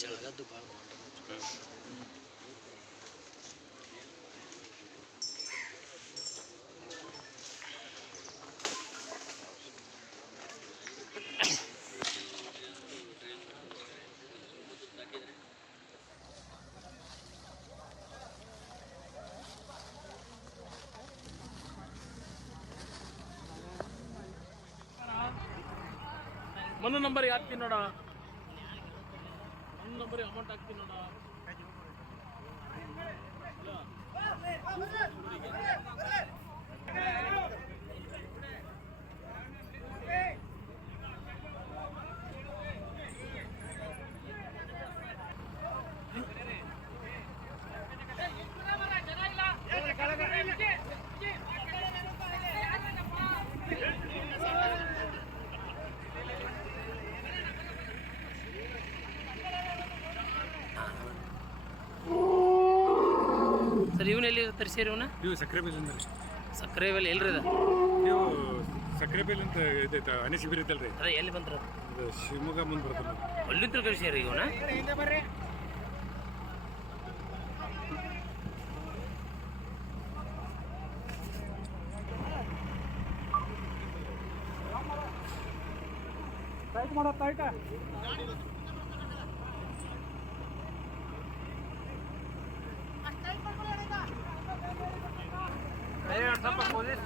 ಜಳಗದ್ದು ಭಾಳ ಒಂದು ನಂಬರ್ ಯಾಕೆ ನೋಡ? ನಂಬರ್ ಅಮೌಂಟ್ ಹಾಕ್ತೀನಿ ನೋಡ. ಸರ್ ಇವನ್ ಎಲ್ಲಿ ತರಿಸಿರಿ ಇವನ ನೀವು ಸಕ್ಕರೆ ಬೇಲ್ ಅಂದ್ರೆ ಸಕ್ಕರೆ ಬೆಲೆ ಎಲ್ರಿ ಅದ? ನೀವು ಸಕ್ಕರೆ ಬೇಲ್ ಅಂತ ಇದೈತೆ ಅನಿ ಶಿಬಿರ ಐತಲ್ರಿ. ಅದ ಎಲ್ಲಿ ಬಂದ್ರ ಶಿವಮೊಗ್ಗ ಮುಂದೆ ಬರ್ತಾರೆ ಅಲ್ಲಿಂದ ಕಳಿಸ್ಯಾರಿ ಇವನ ಟೈಟ್ ಮಾಡೋ ಟೈಟ ಸ್ವಲ್ಪ ಪೊಲೀಸ್